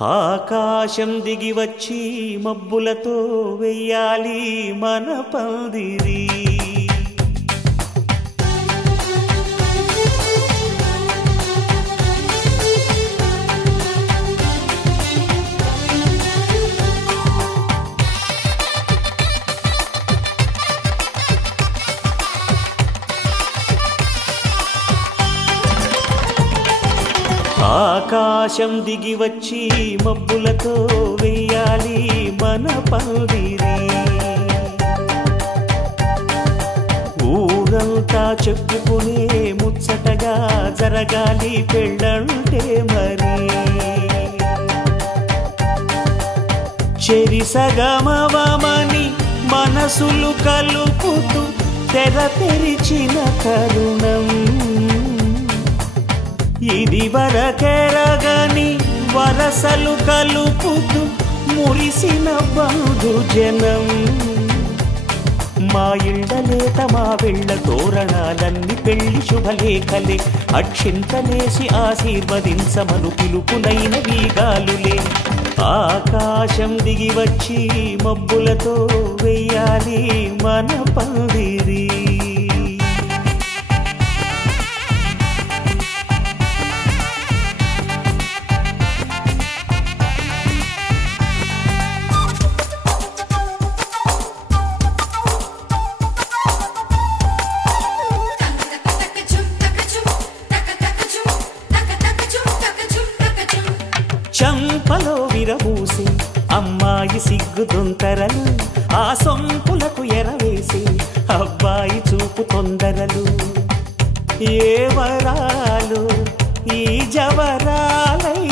ఆకాశం దిగి వచ్చి మబ్బులతో వెయ్యాలి మన పందిరి. ఆకాశం దిగి వచ్చి మబ్బులతో వెయ్యాలి మన పందిరి. ఊరంతా చెప్పుకునే ముచ్చటగా జరగాలి పెళ్ళంటే మరి. చెరిసగమవమని మనసులు కలుపుతూ తెర తెరిచిన తరుణం ఇది వరకెరగని వరసలు కలుపుతూ మురిసిన బంధుజనం. మా ఇళ్ళలేత మా వెళ్ళ తోరణాలన్నీ పెళ్లి శుభలేఖలే. అక్షింతలేసి ఆశీర్వదించమను పిలుపులైన వీగాలులే. ఆకాశం దిగి వచ్చి మబ్బులతో వెయ్యాలి మన పందిరి. చంపలో విరబూసి అమ్మాయి సిగ్గు దొంతరలు, ఆ సొంపులకు ఎరవేసి అబ్బాయి చూపు తొందరలు. ఏ వరాలు ఈ జవరాలై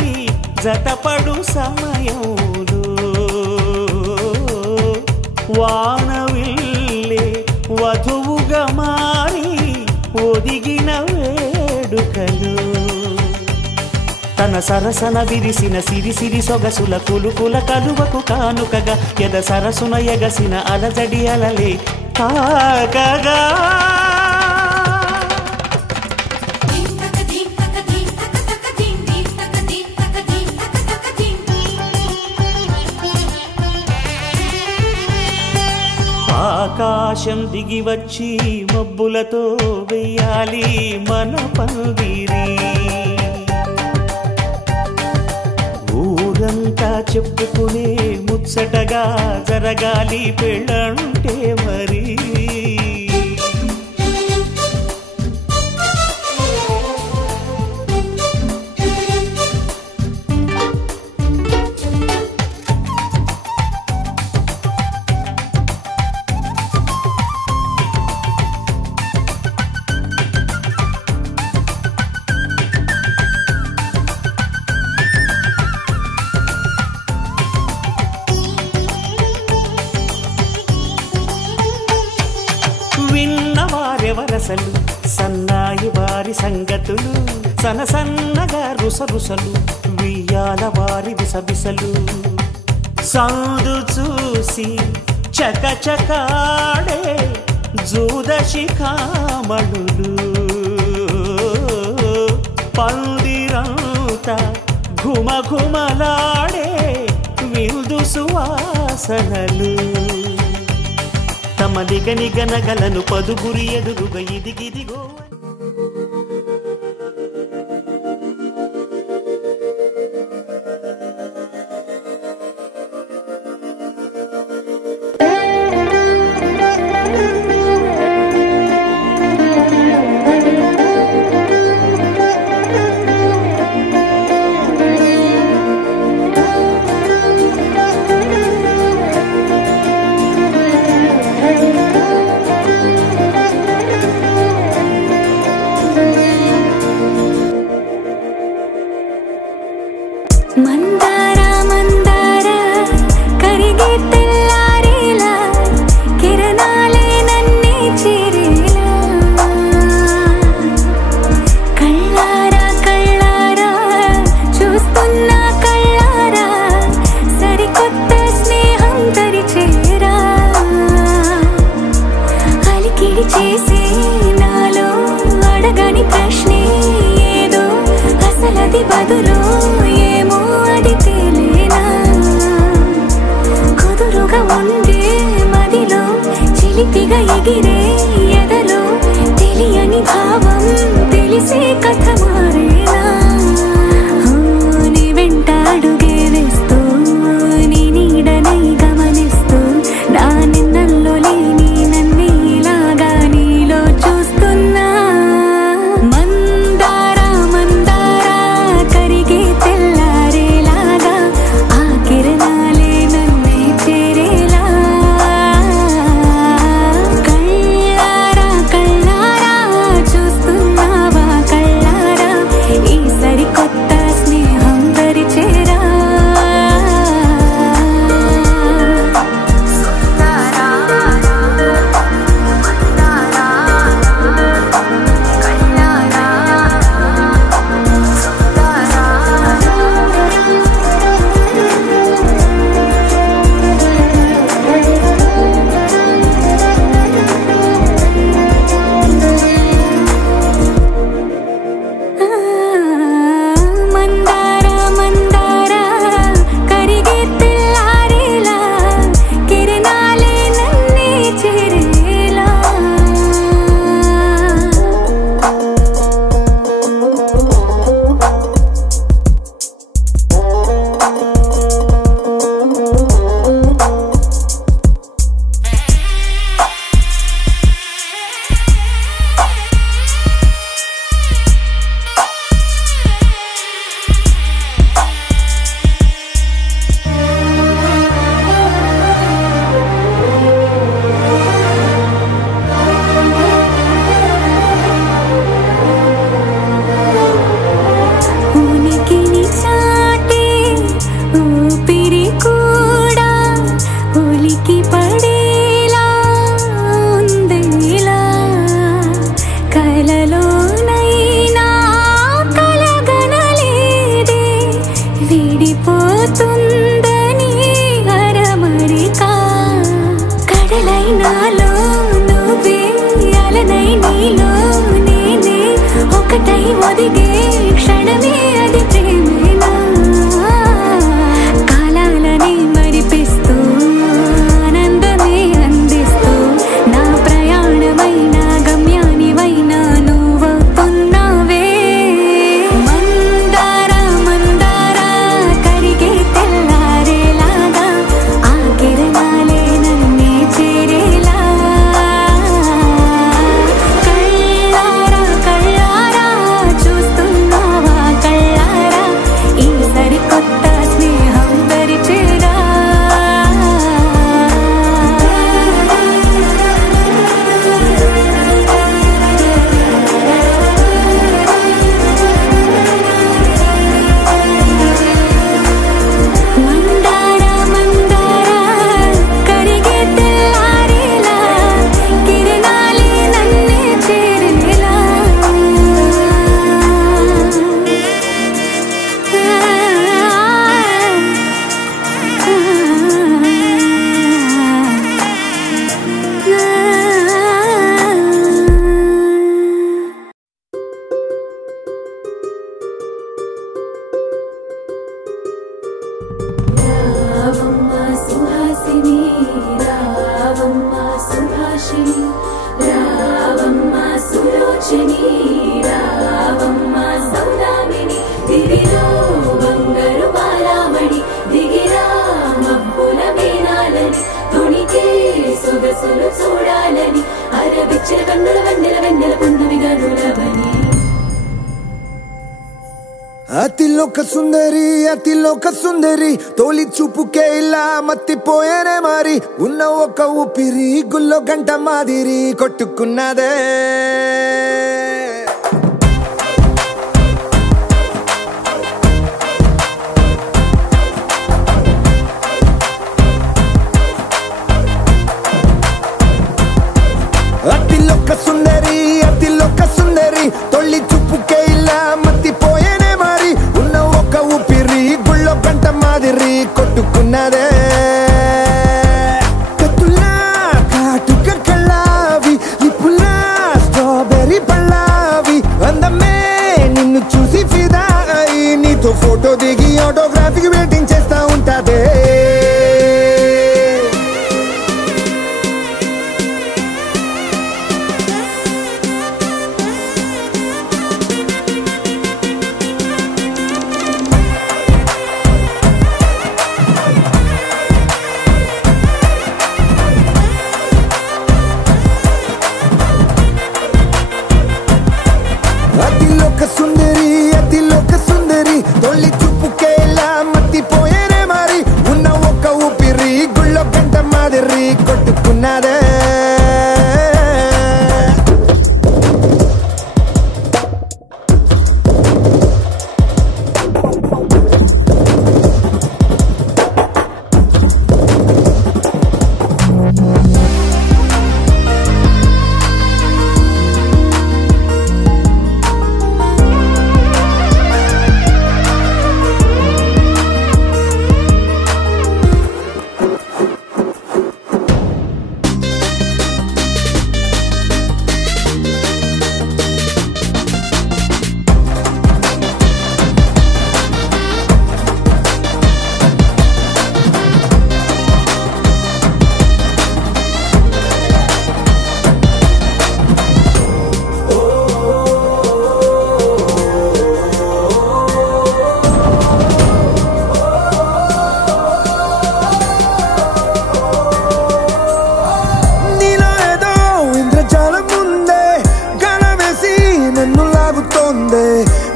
జతపడు సమయంలో వానవిల్లే వధువుగా మారి ఒదిగిన వేడుకలు. తన సరసన విరిసిన సిరిసిరి సొగసుల కులుకుల కలువకు కానుకగా ఎద సరసున ఎగసిన అలజడి అలలే కాకగా. ఆకాశం దిగి వచ్చి మబ్బులతో వెయ్యాలి మన పందిరి. ఊరంతా చెప్పుకునే ముచ్చటగా జరగాలి పెళ్ళంటే మరి. విన్నవారెవరసలు సన్నాయి వారి సంగతులు, సనసన్నగా రుసరుసలు వియ్యాల వారి విసబిసలు. సందు చూసి చకచకాడే జూదశిఖామణులు, పందిరంతా ఘుమఘుమలాడే విందు సువాసనలు. తమ నిగనిగనగలను పదుగురి ఎదురుగా ఇదిగిదిగో. మందార మందార కరిగే తెల్లారేలా కిరణాలే నన్నే చేరేలా. కళ్ళారా కళ్ళారా చూస్తున్నా కళ్ళారా సరికొత్త స్నేహం తరిచేరా. అలికిడి చేసే నాలో అడగని ప్రశ్నే ఏదో అసలది బదులు ఏమో అది భాషిణి రావమ్మ సులోచని రావమ్మ సౌదామిని దివిలో బంగారు బాలామణి దిగిరా మబ్బుల మేనాలని తుణికే సొగసులు చూడాలని అరవిచ్చల కన్నుల వెన్నెల వెన్నెల పున్నమిగా నులవని అతిలోక సుందరి తోలి చూపుకే ఇలా మత్తిపోయేనే మరి ఉన్న ఒక ఊపిరి గుల్లో గంట మాదిరి కొట్టుకున్నదే అతిలోక సుందరి తొలి చూపుకే ఇలా మత్తిపోయేనే మరి ఉన్న ఒక ఊపిరి గుళ్ళో గంట మాదిరి కొట్టుకున్నదే కత్తులా కాటుక కళ్ళావి లిప్పులా స్ట్రాబెర్రీ పళ్ళావి అందమే నిన్ను చూసి ఫిదా అయి నీతో ఫోటో దిగి ఆటోగ్రాఫీకి వెయిటింగ్ చేస్తా ఉంటాదే అతిలోక సుందరి తొలి చూపుకే ఇలా మత్తిపోయేనే మరి ఉన్న ఒక ఊపిరి గుళ్ళో గంట మాదిరి కొట్టుకున్నదే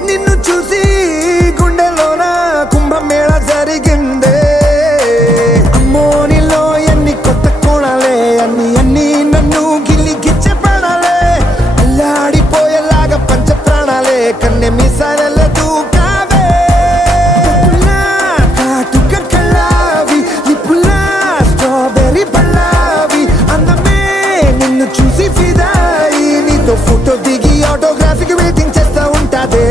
నిన్ను చూసి గుండెలోన కుంభమేళ జరిగిందే అమ్మో నీలో ఎన్ని కొత్త కోణాలే అన్ని నన్ను గిల్లిగిచ్చే ప్రాణాలే అల్లాడిపోయేలాగా పంచ ప్రాణాలే కన్నె మీసాల దూకావే కాటుక కళ్ళావి లిప్పులా స్ట్రాబెర్రీ పళ్ళావి అందమే నిన్ను చూసి ఫిదాయి నీతో ఫోటో దిగి ఆటోగ్రాఫీకి వెయిటింగ్ చేస్తా ఉంటాదే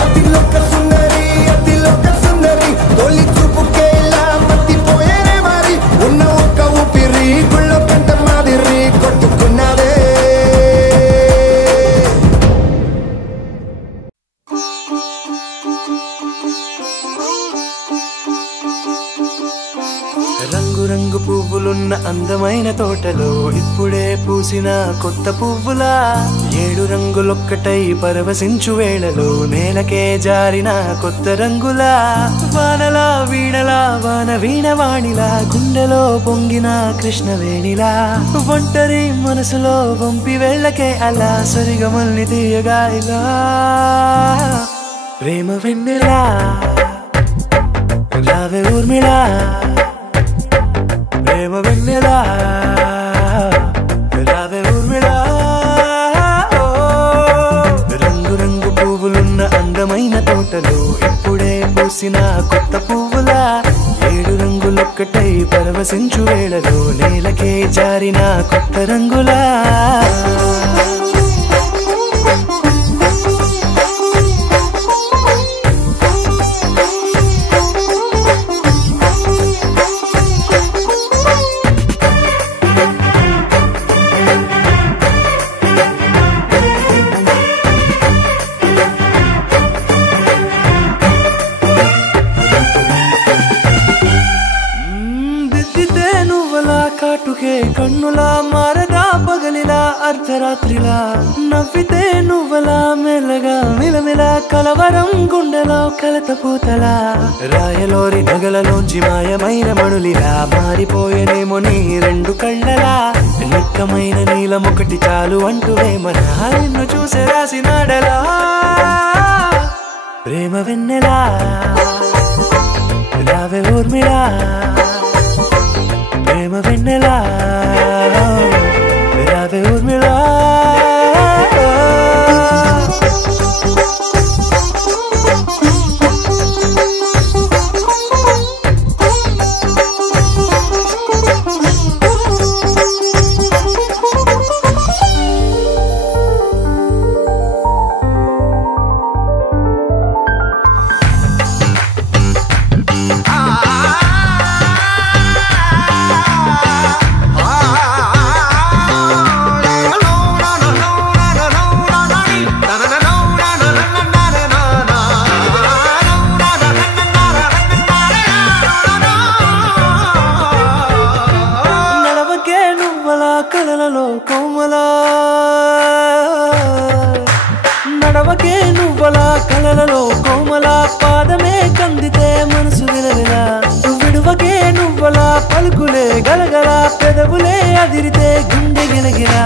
అతిలోక సుందరి తొలి చూపుకే ఇలా మత్తిపోయేనే మరి ఉన్న ఒక ఊపిరి గుళ్ళో గంట మాదిరి కొట్టుకున్నదే రంగు రంగు పువ్వులున్న అందమైన తోటలో ఇప్పుడే పూసిన కొత్త పువ్వులా 7 రంగులొక్కటై పరవశించు వేళలో నేలకే జారిన కొత్త రంగులా వానలా వీణలా వాన వీణవాణిలా గుండెలో పొంగిన కృష్ణవేణిలా ఒంటరి మనసులో వంపి వెళ్ళకే అలా సరిగమల్ని తీయగా ఇలా ప్రేమ వెన్నెలా రావే ఊర్మిళా ప్రేమ వెన్నెలా రావే ఊర్మిళా రంగు రంగు పువ్వులున్న అందమైన తోటలో ఇప్పుడే పూసిన కొత్త పువ్వులా 7 రంగులొక్కటై పరవశించు వేళలో నేలకే జారిన కొత్త రంగులా అర్ధరాత్రిలా నవ్వితే నువ్వలా మెల్లగా మిలమిల కలవరం గుండెలో కలత పూతలా రాయలోరి నగలలోంచి మాయమైన మణులిలా మారిపోయేనేమో నీ రెండు కళ్ళలా నిక్కమైన నీలం ఒకటి చాలు అంటూ వేమన నిన్ను చూసే రాసినాడలా ప్రేమ వెన్నెలా రావే ఊర్మిళా ప్రేమ వెన్నెలా రావే ఊర్మిళా కలలలో కోమలా నడవకే నువ్వలా కలలలో కోమలా పాదమే కందితే మనసు విలవిలా విడువకే నువ్వలా పలుకులే గలగల పెదవులే అదిరితే గుండె గిలగిలా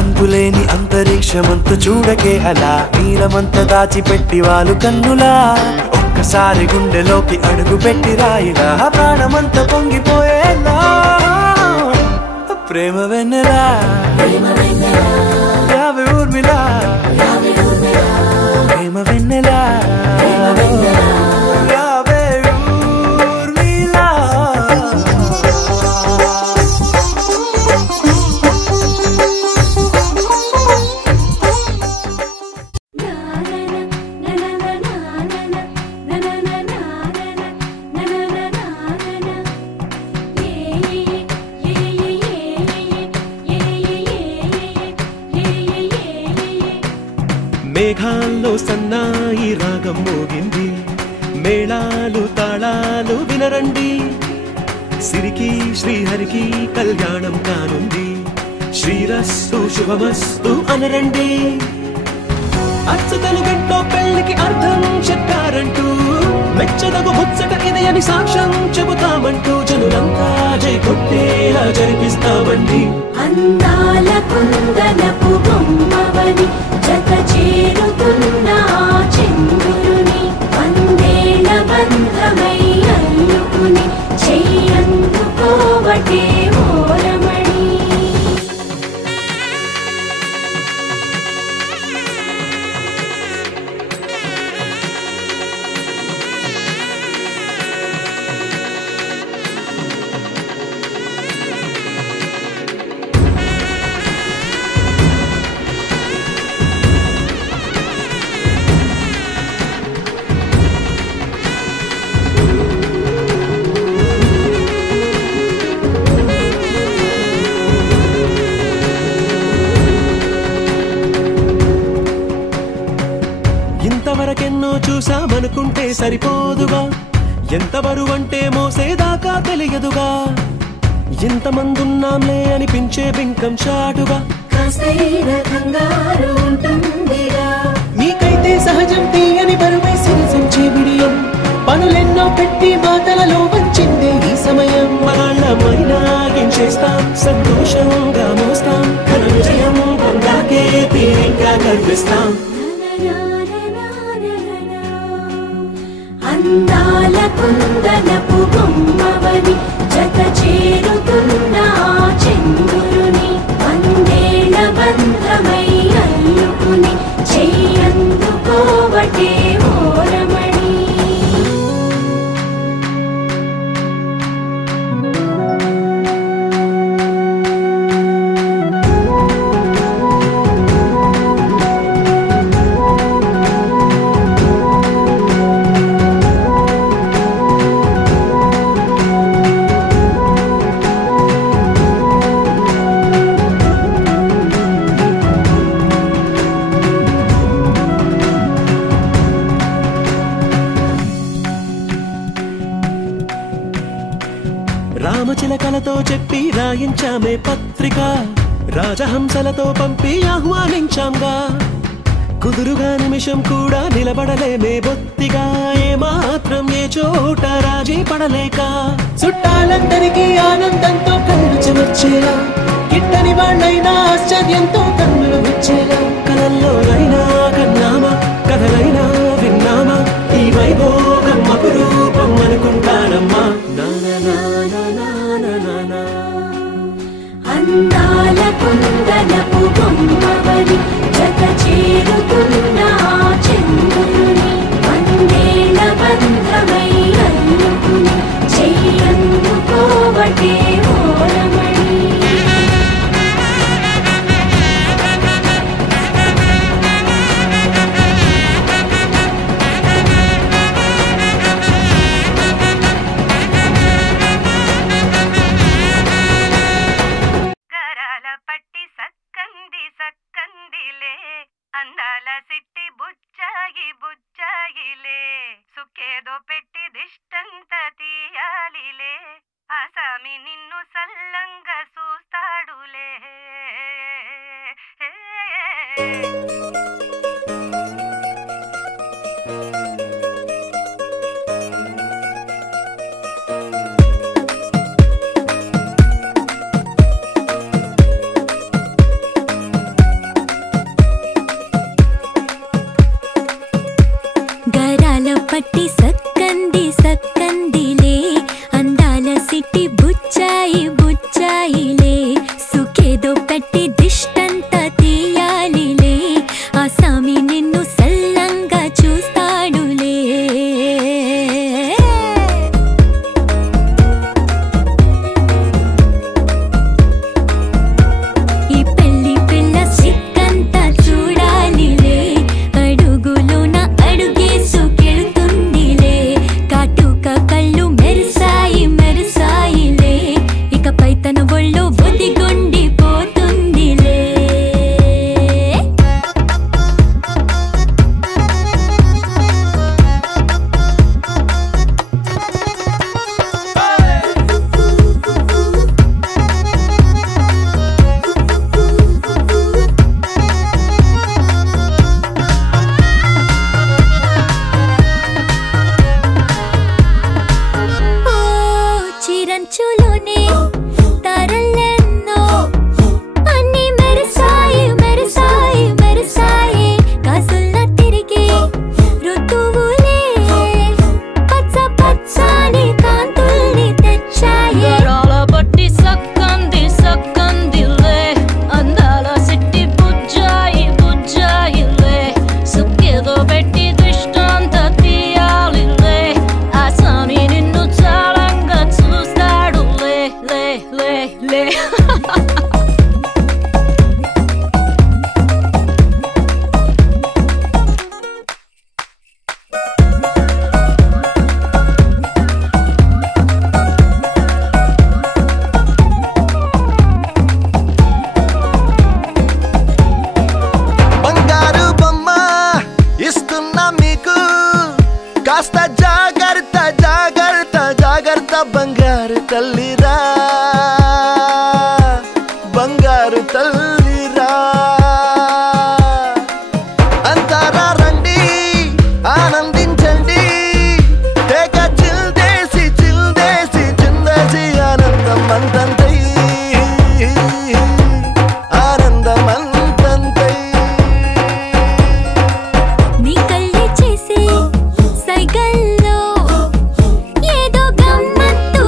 అంతులేని అంతరిక్షమంత చూడకే అలా నీలమంత దాచిపెట్టి వాళ్ళు కన్నులా ఒక్కసారి గుండెలోకి అడుగు పెట్టి రాయిలా ప్రాణమంత పొంగిపోయేలా ప్రేమ వెన్నెలా రావే ఊర్మిళా ప్రేమ వెన్నెలా రావే ఊర్మిళా మేఘాల్లో సన్నాయి రాగం మోగింది మేళాలు తాళాలు వినరండి సిరికి శ్రీహరికి కళ్యాణం కానుంది శ్రీరస్తు శుభమస్తు అనరండి అచ్చతలు గంటో పెళ్లికి అర్థం చెప్పారంటూ మెచ్చదగు ముచ్చట ఇది అని సాక్ష్యం చెబుతామంటూ జనులంతా జై కొట్టేలా జరిపిస్తామండి అందాల కుందనపు బొమ్మవని జత చేరుతున్న చంద్రుని వందేల బంధమై అల్లుకుని చెయ్యందుకోవటే ఓరమణి ఇంతవరకెన్నో చూసామనుకుంటే సరిపోదుగా ఎంత బరువంటే మోసేదాకా తెలియదుగా ఇంతమందున్నాంలే అనిపించే బింకం చాటుగా మీకైతే సహజం తీయని బరువై సిరిసంచే బిడియం పనులెన్నో పెట్టి మాటలలో వచ్చిందే ఈ సమయం మనాళ్ళమైనా చేస్తాం సంతోషంగా మోస్తాం ఘన విజయం పొందాకే తీరిగ్గా కనిపిస్తాం అందాల కుందనపు బొమ్మవని జత చేరుతున్న చంద్రుని వందేల బంధమై అల్లుకుని చెయ్యందుకోవటే ఓరమణి రామచిలకలతో చెప్పి రాయించామే పత్రిక రాజహంసలతో పంపి ఆహ్వానించాంగా కుదురుగా నిమిషం కూడా నిలబడలేమే బొత్తిగా ఏమాత్రం ఏ చోట రాజీ పడలేక చుట్టాలందరికీ ఆనందంతో కళ్ళు చెమర్చేలా గిట్టని వాళ్ళైనా ఆశ్చర్యంతో కన్నులు వచ్చేలా కలల్లోనైనా కన్నామా కథలైనా విన్నామా ఈ వైభోగం అపురూపం అనుకుంటానమ్మా అందాల కుందనపు బొమ్మవని జత చేరుతున్న చంద్రుని వందేళ్ల బంధమై అల్లుకుని చెయ్యందుకోవటే ఓరమణి అందాల సిట్టి బుచ్చాయి బుచ్చాయిలే సుఖేదో పెట్టి దిష్టంత తీయాలిలే ఆసామి నిన్ను సల్లంగా చూస్తాడులే పట్టి సక్కంది సక్కందిలే అందాల సిట్టి బుచ్చాయి బుచ్చాయిలే సుఖేదో పెట్టి దిష్టంత తీయాలిలే ఆసామి నిన్ను సల్లంగా చూస్తాడులే ఈ పెళ్లి పిల్ల సిక్కంతా చూడాలిలే అడుగులోన అడుగేసు కళ్ళు మెరిసాయి మెరిసాయిలే ఇకపై తన ఒళ్ళు బొద్దిగొండి పోతుందిలే చిరంచులోనే తరలెన్నో అన్ని మెరిసాయి మెరిసాయి మెరిసాయి కాసుల్లా తిరిగి ఋతువులే పచ్చ పచ్చని కాంతుల్ని తెచ్చాయి బట్టి సక్కంది సక్కందిలే అందాల సిట్టి బుజ్జాయి బుజ్జాయిలే సుఖేదో పెట్టి దృష్టాంత తీయాలిలే ఆసామి నిన్ను చాలంగా చూస్తాడు లే లే లే లే బంగారు బొమ్మ ఇస్తున్నా మీకు కాస్త జాగ్రత్త జాగ్రత్త జాగ్రత్త బంగారు తల్లిరా బంగారు తల్లిరా అంతారా రండి ఆనందించండి తెగ చిల్దేసి చిల్దేసి చిందేసి ఆనందం అంతంతై ఆనందం అంతంతై నీ కళ్ళే చేసే సైగల్లో ఏదో గమ్మత్తు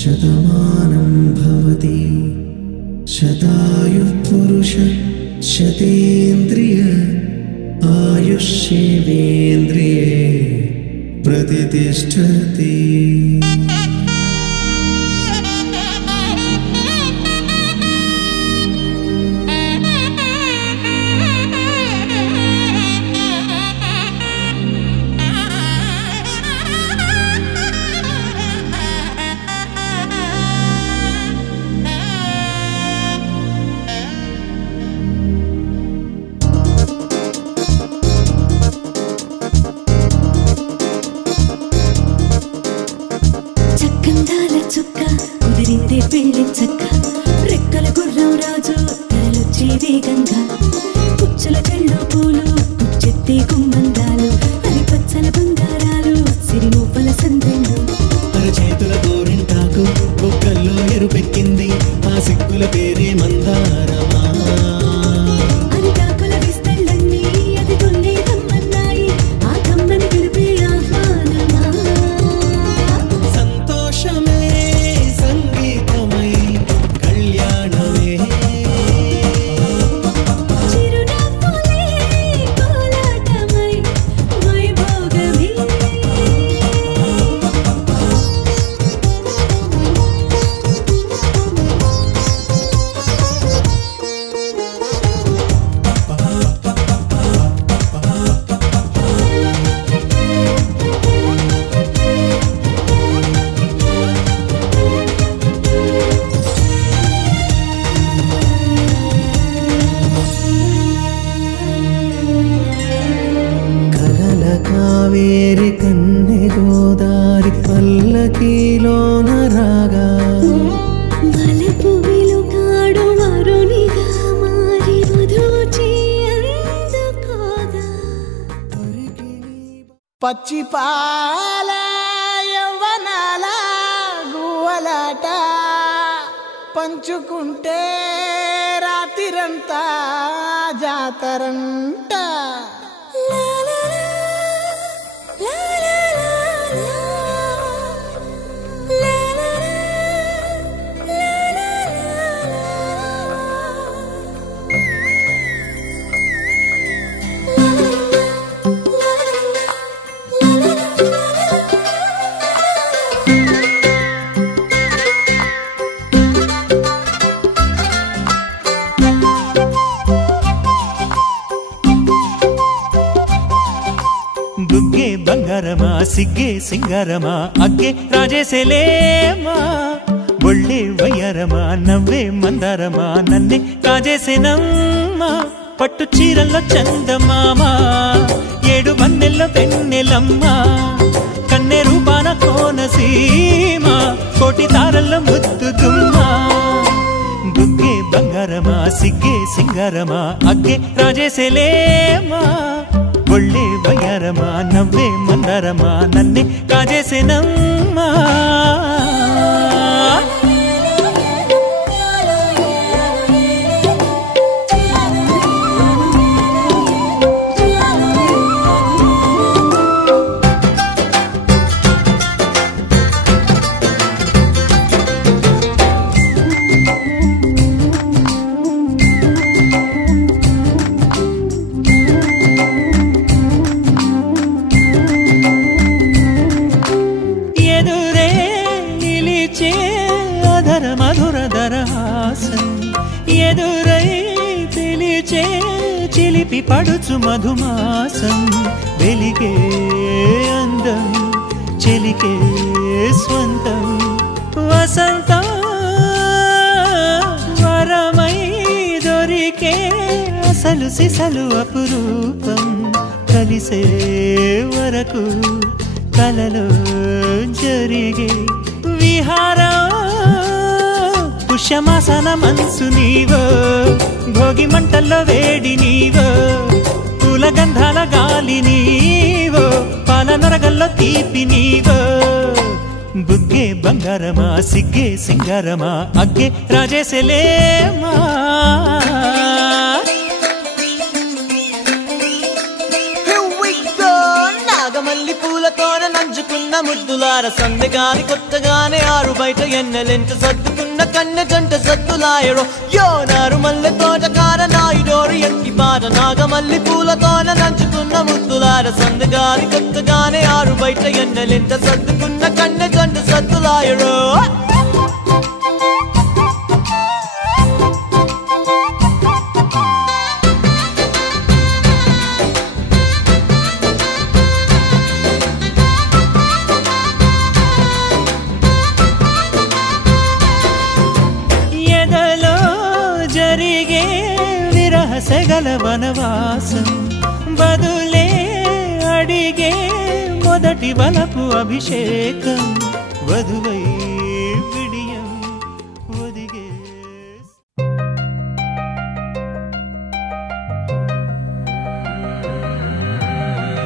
శతమానం భవతి శతాయుః పురుష శతేంద్రియ ఆయుష్యేంద్రియే ప్రతిష్ఠతి. చక్కందాల చుక్క కుదిరిందే పెళ్లి చక్క రెక్కల గుర్రం రాజు తరలొచ్చే వేగంగా పుచ్చల చెళ్ళు పూలు పుచ్చెత్తే గుమ్మందాలు అరి పచ్చల బంగారాలు సిరిమూపల సందెండు అరచేతుల గోరింటాకు బొక్కల్లో ఎరుపెక్కింది ఆ సిక్కుల పేరే మందారమా. అరిటాకుల విస్తళ్ళన్నీ అది తొల్లి కమ్మన్నాయి ఆ కమ్మని పిలిపే ఆహ్వానమా. సంతోషమే సంగీతమై కళ్యాణమే చిరునవ్వులే కోలాటమై వైభోగమే. కలల కావేరి కన్నె గోదారి పల్లకీలోన రాగా వలపు వెలుగాడు వరునిగా మారి వధూచి అందుకోగా. పచ్చి పాల యవ్వనాల గువ్వలాట పంచుకుంటే రాత్రిరంతా జాతరంట. బుగ్గే బంగారమా సిగ్గే సింగారమా అగ్గే రాజేసేలేమా ఒళ్ళే వయ్యారమా నవ్వే మందారమా నన్నే కాజేసేనమ్మా పట్టు చీరల్లో చందమామా ఏడు వన్నెల్లో వెన్నెలమ్మా కన్నె రూపాన కోనసీమ కోటి తారల్లో ముద్దుగుమ్మా. బుగ్గే బంగారమా సిగ్గే సింగారమా అగ్గే రాజేసేలేమా ఒళ్ళే వయ్యారమా నవ్వే మందారమా నన్నే కాజేసేనమ్మా. ఎదురై పిలిచే చిలిపి పడుచు మధుమాసం వెలిగే అందం చెలికే స్వంతం వసంతం వరమై దొరికే అసలు సిసలు అపురూపం కలిసే వరకు కలలో జరిగే విహారం పుష్యమాసన మనసు నీవో భోగి మంటల్లో వేడి నీవో పూల గంధాల గాలి నీవో పాల నొరగల్లో తీపి నీవో. బుగ్గే బంగారమా సిగ్గే సింగారమా అగ్గే రాజేసేలేమా. నాగమల్లి పూలతోన నంచుకున్న ముద్దులార సందగాని కొత్తగానే ఆరు బయట ఎన్నెలెంట సర్దుకున్న కన్నె జంట సద్దులాయరో యో నారు మల్లె తోటకార నాయుడోరు ఎంకి బాట నాగమల్లి పూలతోన నంచుకున్న ముద్దులార సందగాని కొత్తగానే ఆరు బయట ఎన్నెలెంట సర్దుకున్న కన్నె జంట సద్దులాయరో సెగల వనవాసం బదులే అడిగే మొదటి వలపు అభిషేకం వధువై విడియం ఒదిగే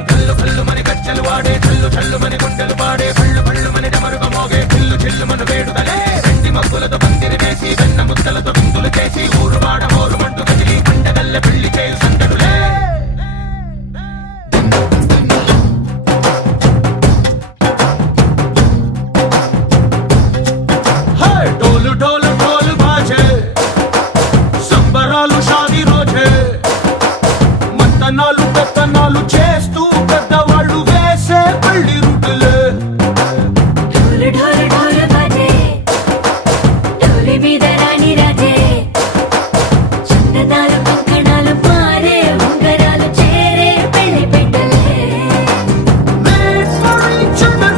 కల్లు కల్లు మని కచ్చలు వాడే కల్లు చల్లు మని గుండెలు పాడే కళ్ళు కళ్ళు మని డమరుగ మోగే కల్లు చెల్లు మన వేడుదలే వెండి మగ్గులతో పందిరి వేసి వెన్న ముద్దలతో విందులు చేసి ఊరు వాడ మోరు మంటు కదిలి పండగల్ల పెళ్లి చేయు సందడులే డోలు డోలు డోలు బాజే సంబరాలు షాదీ రోజే మంతనాలు పెత్తనాలు చేస్తూ పెద్దవాళ్ళు వేసే పెళ్లి రుటులే ఢోలు ఢోలు ఢోలు బాజే ఢోలి మీద రాణి రాజే చందనాలు కంకణాలు మారే ఉంగరాలు చేరే పెళ్లి పెట్టలే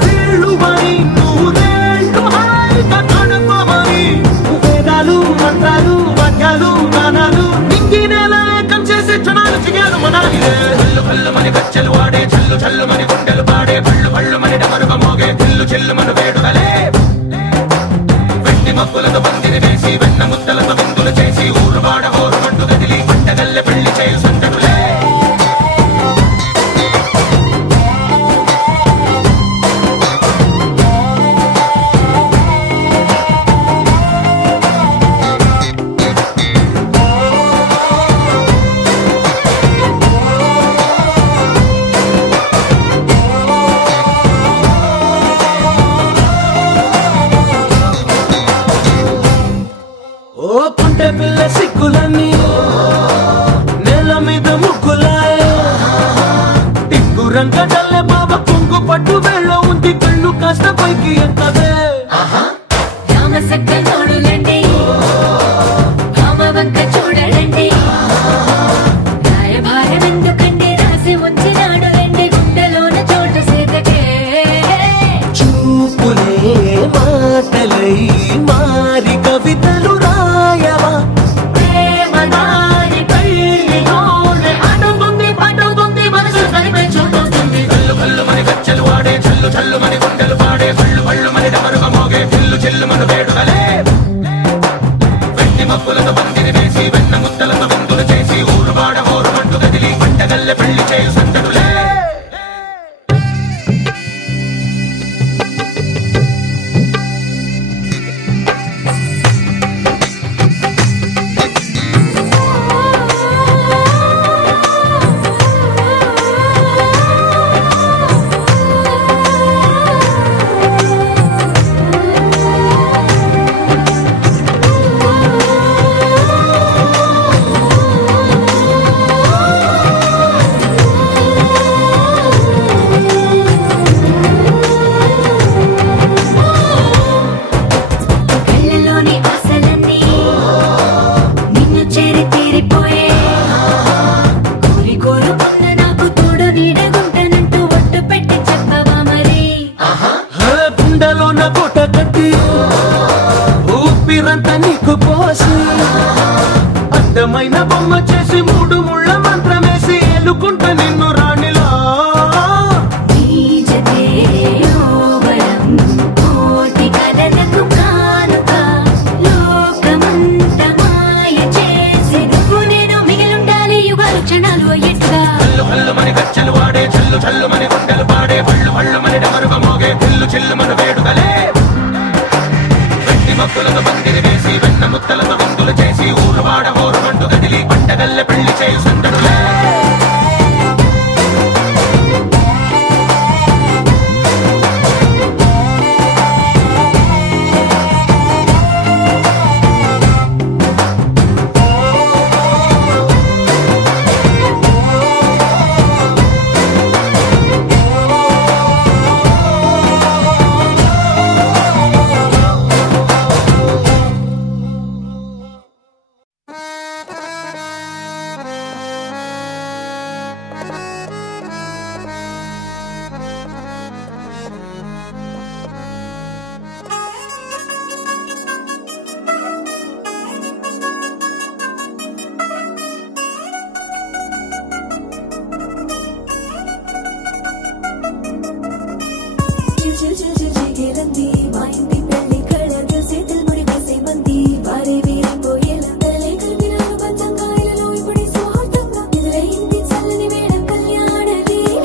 వీళ్ళుమని నూరేళ్ళు హాయిగా గడపమని వేదాలు మంత్రాలు వాక్యాలు గానాలు నింగినేల ఏకం చేసే క్షణాలు చిగాలు మనాలిలే కల్లు కల్లు మని గచ్చెలు వాడే చల్లు చల్లు మని గుండెలు పాడే పళ్ళు పళ్ళు మని డమరుగ మోగే పిల్లు చెల్లు మన వేడుదలే వెండి మబ్బులతో పందిరి వేసి వెన్న ముద్దలతో విందులు చేసి ఊరు వాడ హోరు మంటు గదిలి పంటగల్లె పెళ్లి చేయు సందడులే ఓ పుంటె పిల్ల సిక్కులన్నీ నేల మీద ముగ్గులాయ టిక్కు రంగ డల్లె బాబ కుంగు పట్టు వెళ్ళ ఉంది కళ్ళు కాస్త పైకి ఎత్తదే రామ సక్క నోడులండి రామ వంక చూడలండి రాయభారం ఎందుకండి రాసి ఉంచినాడు ఎండి గుండెలోన చోటు సీతకే చూపులే మాటలై మారి కవితలు రాయవా ప్రేమ దారి పెళ్లిలోనే అడుగుంది పడుగుంది మనసు కలిపే చూడుతుంది కల్లు కల్లు మని గచ్చెలు వాడే చల్లు చల్లు మని గుండెలు పాడే పళ్ళు పళ్ళు మని డమరుగ మోగే పిల్లు చెల్లు మన వేడుదలే వెండి మబ్బులతో పందిరి వేసి వెన్న ముద్దలతో విందులు చేసి ఊరు వాడ హోరు మంటు గదిలి పంటగల్లె పెళ్లి చేయు సందడులే కళ్ళలోని ఆశలన్నీ నిన్ను చేరి తీరిపోయే కోరి కోరుకున్న నాకు తోడు నీడగుంటానంటూ ఒట్టు పెట్టి చెప్పవా మరి గుండెలోన కోట కట్టి ఊపిరంతా నీకు పోసి అందమైన బొమ్మ చేసి మూడు ముళ్ళ మంత్రమేసి ఎలుకుంటా నిన్ను రాణిలా నీజతే యోవరం కోటి కలలకు కానుక లోకమంత మాయ చేసి నువ్వు నేను మిగిలుండాలి యుగాలు క్షణాలు అయ్యేట్టుగా కల్లు కల్లు మని గచ్చెలు వాడే చల్లు చల్లు మని గుండెలు పాడే పళ్ళు పళ్ళు మని డమరుగ మోగే పిల్లు చెల్లు మన వేడుదలే వెండి మబ్బులతో పందిరి వేసి వెన్న ముద్దలతో విందులు చేసి ఊరు వాడ హోరు మంటు గదిలి పంటగల్లె పెళ్లి చేయు సందడులే చిల్ చిల్ చిల్ చిల్ చిగేలంది మా ఇంటి పెళ్లి కళగా చేతులు ముడి వేసే మంది వారే వీరిపోయేలా తలే కలిపినాను పంచంగాయలలో ఇప్పుడు సౌహార్దంగా ఎదురైంది చల్లని వేళ కళ్యాణ లీల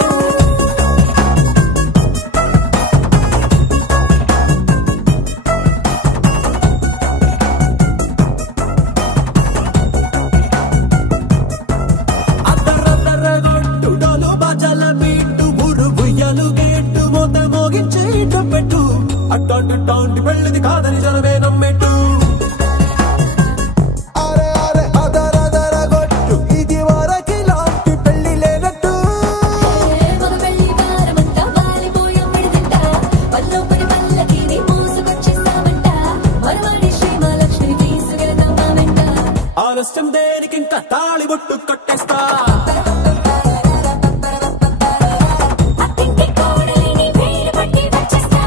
అట్టాంటి పెళ్ళిది కాదని జనమే నమ్మెట్టు అరే అరే అదరదర గొట్టు ఇది వరకి లాంటి పెళ్లి లేనట్టు మగ పెళ్లి వారమంతా వాలిపోయాం విడిదింట పల్లోపడి పల్లకిని మోసుకొచ్చేస్తామంట మరవాడి శ్రీమహాలక్ష్మి తీసుకెళ్తాం మా వెంట ఆలస్యం దేనికి ఇంకా తాళి బొట్టు కట్టేస్తా అత్తింటి కోడలిని వేలు పట్టి వచ్చేస్తా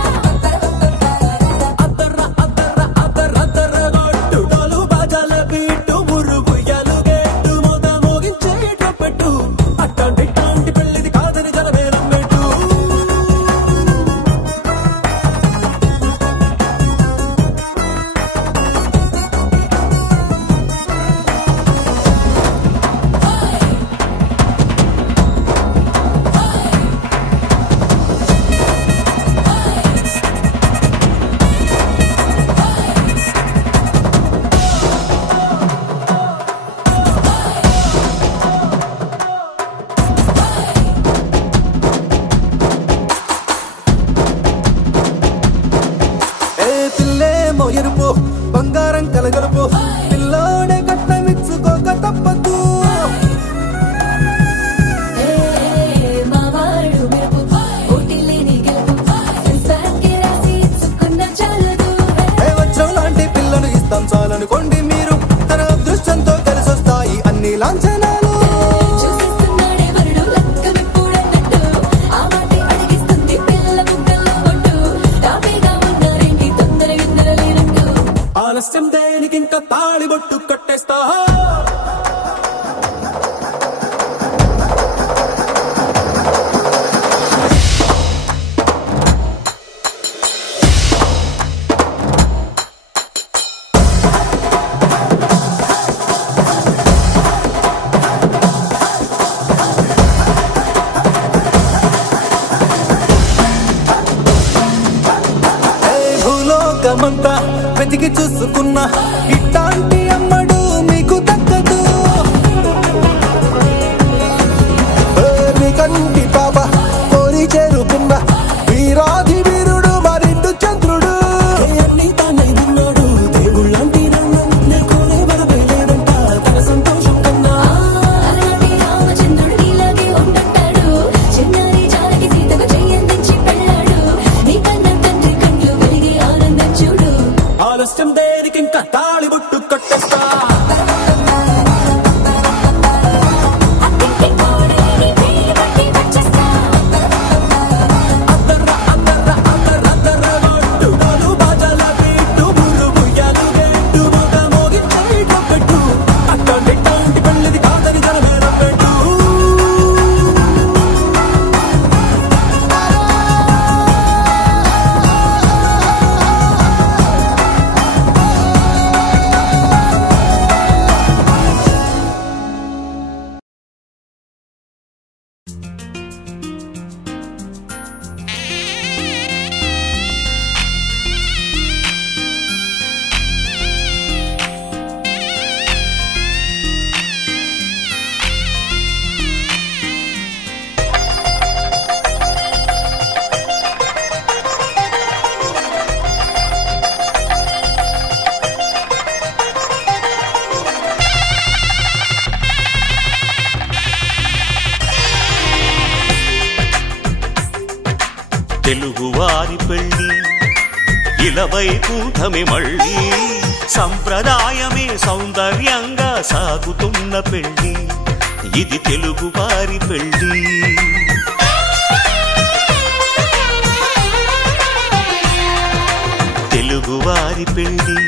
ఎరుపు బంగారం కలగలుపు పిల్లోడే కట్టమిచ్చుకోక తప్పదు మావాడు మెరుపు ఓటిల్లేని గెలుపు సంసారంకి రాసి ఇచ్చుకున్న చాలదు వజ్రం లాంటి పిల్లను ఇస్తాం చాలనుకోండి మీరు తన అదృష్టంతో కలిసొస్తాయి అన్ని లాంఛనాలు చూసిస్తున్నాడే వరుడు లక్కమిప్పుడన్నట్టు ఆ మాటే అడిగిస్తుంది పిల్ల బుగ్గల్లో ఒట్టు తాపీగా ఉన్నారేంటి తొందర గిందర లేనట్టు ఆలస్యం దేనికి ఇంకా తాళి బొట్టు కట్టేస్తా భూలోకమంతా వెతికి చూసుకున్నా ఇట్లాంటి అమ్మడు మీకు దక్కదు మీ కంటి పాప కోరి చేరుకున్న వీరాధి వీరుడు మరిండు చంద్రుడు అన్ని తానై ఉన్నాడు దేవుళ్ళంటి నన్ను వరవేలేదంట తన సంతోషం కన్నా అలాంటి రామచంద్రుడు నీలాగే ఉండంటాడు చిన్నారి జానకి సీతకు చెయ్యందించి పెళ్ళాడు నీ కన్న తండ్రి కండ్లు వెలిగి ఆనందం చూడు ఆలస్యం దేనికి ఇంకా తాళి బొట్టు కట్టేస్తా అత్తింటి కోడలిని వేలు పట్టి వచ్చేస్తా పెళ్ళిది కాదని జనమే నమ్మెట్టు తెలుగువారి పెళ్ళి ఇలవైకుంఠమే మళ్ళీ సంప్రదాయమే సౌందర్యంగా సాగుతున్న పెళ్ళి ఇది తెలుగువారి పెళ్ళి తెలుగువారి పెళ్ళి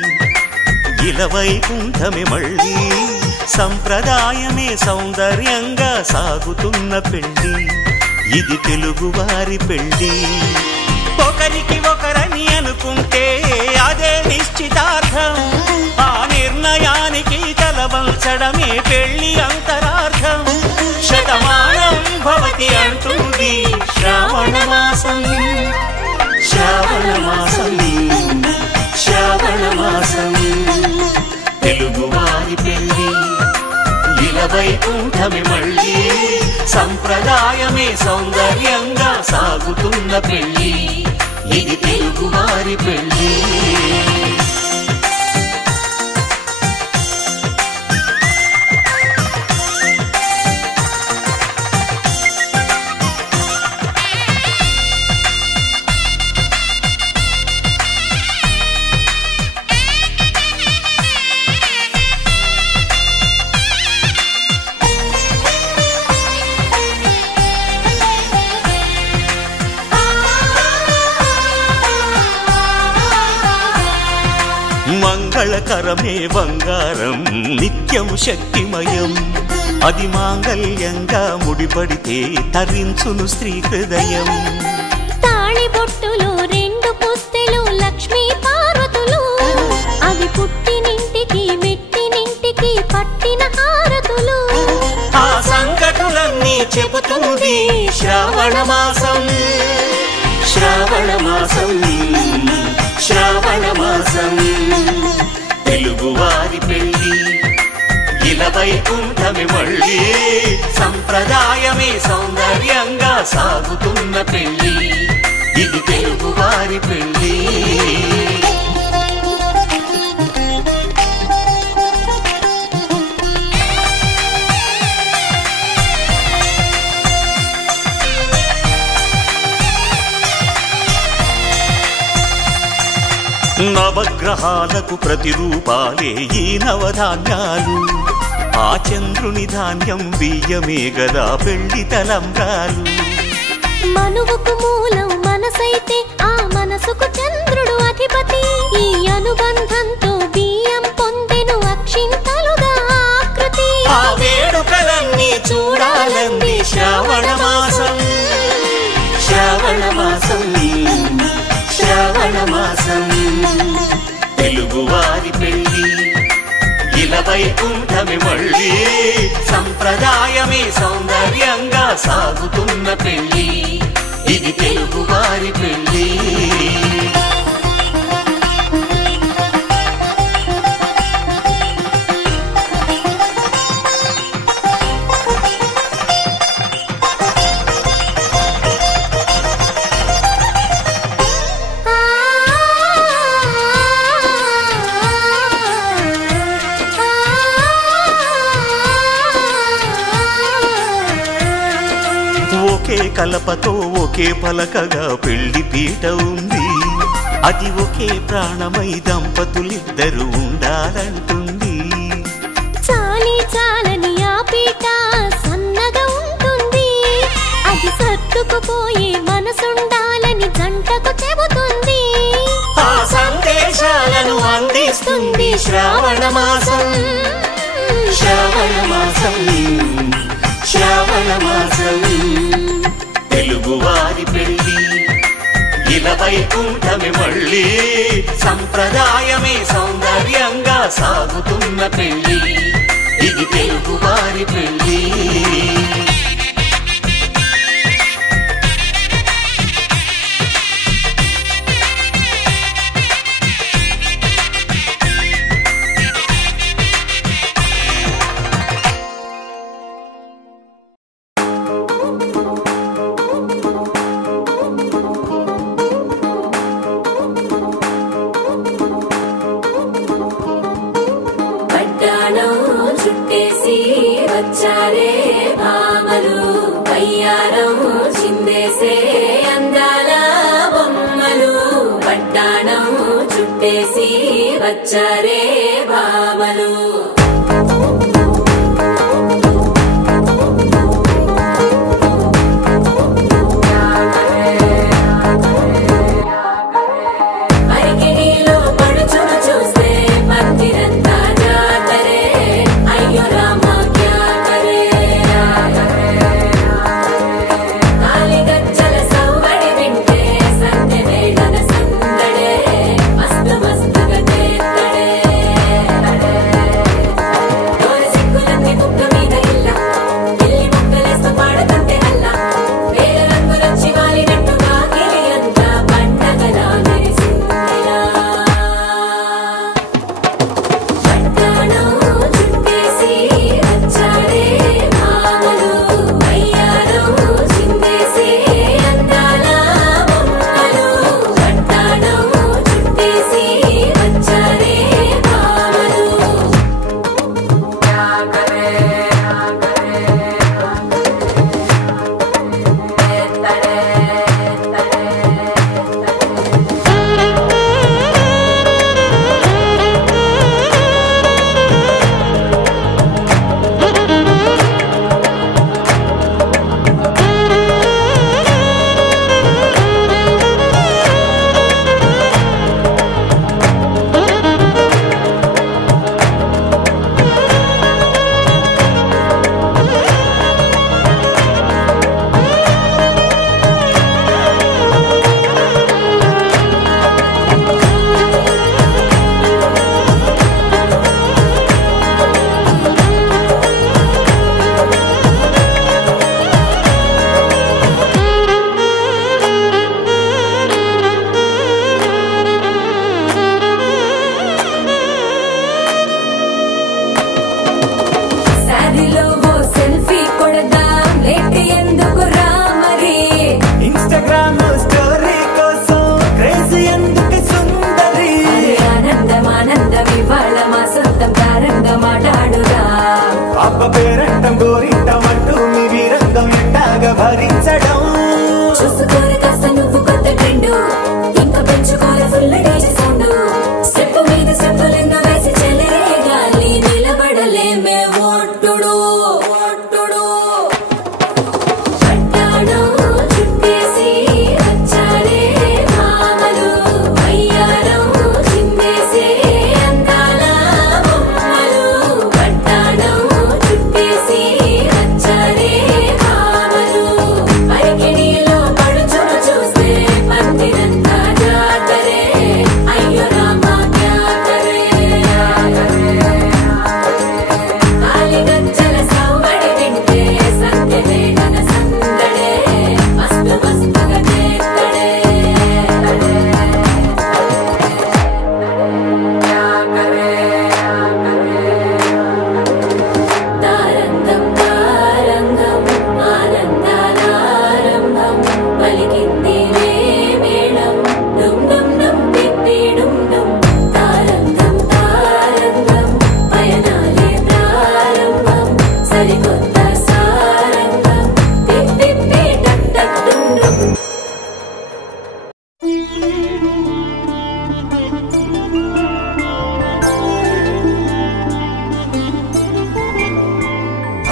ఇలవైకుంఠమే మళ్ళీ సంప్రదాయమే సౌందర్యంగా సాగుతున్న పెళ్ళి ఇది తెలుగువారి పెళ్ళి ఒక పరమార్థం ఆ నిర్ణయానికి తలవంచడమే పెళ్లి అంతరార్థం శతమానం భవతి అంటుంది శ్రావణ మాసం శ్రావణ మాసం శ్రావణ మాసం తెలుగువారి పెళ్లి ఇలవైకుంఠమి మళ్ళీ సంప్రదాయమే సౌందర్యంగా సాగుతున్న పెళ్లి ఇది తెలుగువారి పెళ్లి మంగళకరమే బంగారం నిత్యం శక్తిమయం అది మాంగళ్యంగా ముడిపడితే తరించును స్త్రీ హృదయం తాళిబొట్టులు రెండు పుస్తెలు లక్ష్మీ పార్వతులు అవి పుట్టినింటికి మెట్టినింటికి పట్టిన హారతులు ఆ సంకటులన్నీ చెబుతుంది శ్రావణ మాసం శ్రావణ మాసం శ్రావణ మాసం తెలుగువారి పెళ్లి ఇలవైకుంఠమి మళ్ళీ సంప్రదాయమే సౌందర్యంగా సాగుతున్న పెళ్లి ఇది తెలుగువారి పెళ్లి నవగ్రహాలకు ప్రతిరూపాలే ఈ నవధాన్యాలు ఆ చంద్రుని ధాన్యం బియ్యమే గదా పెళ్లి తలంబ్రాలు మనువుకు మూలం మనసైతే ఆ మనసుకు చంద్రుడు అధిపతి ఈ అనుబంధంతో బియ్యం పొందెను అక్షింతలుగా ఆకృతి ఆ వేడుకలన్నీ చూడాలంది శ్రావణ మాసం శ్రావణ మాసం శ్రావణ మాసం తెలుగువారి పెళ్లి ఇలవైకుంఠమి మళ్ళీ సంప్రదాయమే సౌందర్యంగా సాగుతున్న పెళ్లి ఇది తెలుగువారి పెళ్లి ఒకే కలపతో ఒకే పలకగా పెళ్లి పీట ఉంది అది ఒకే ప్రాణమై దంపతులిద్దరు ఉండాలంటుంది చాలి చాలని ఆ పీట సన్నగా ఉంటుంది అది సర్దుకుపోయే మనసుండాలని జంటకు చెబుతుంది ఆ సందేశాలను అందిస్తుంది శ్రావణ మాసం శ్రావణ మాసం శ్రావణ మాసం తెలుగువారి పెళ్లి ఇలవైకుంఠమి మళ్ళీ సంప్రదాయమే సౌందర్యంగా సాగుతున్న పెళ్లి ఇది తెలుగువారి పెళ్లి చుట్టేసి వచ్చారే భామలు పయ్యారం చిందేసే అందాల బొమ్మలు పట్టాణం చుట్టేసి వచ్చారే భామలు మస్తు మస్తుగా చేస్తడే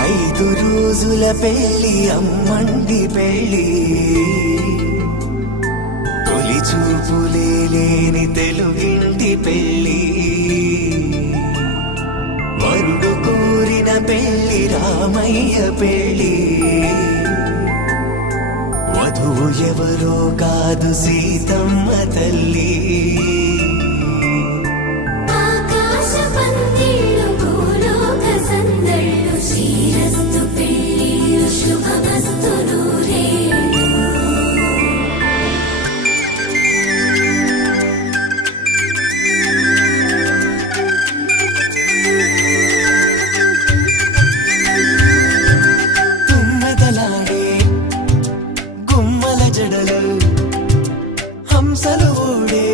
ఐదు రోజుల పెళ్లి అమ్మండి పెళ్లి తొలి చూపులే లేని తెలుగింటి పెళ్లి వరుడు కోరిన పెళ్లి రామయ్య పెళ్లి వధువు ఎవరో కాదు సీతమ్మ తల్లి హంసలు ఓడే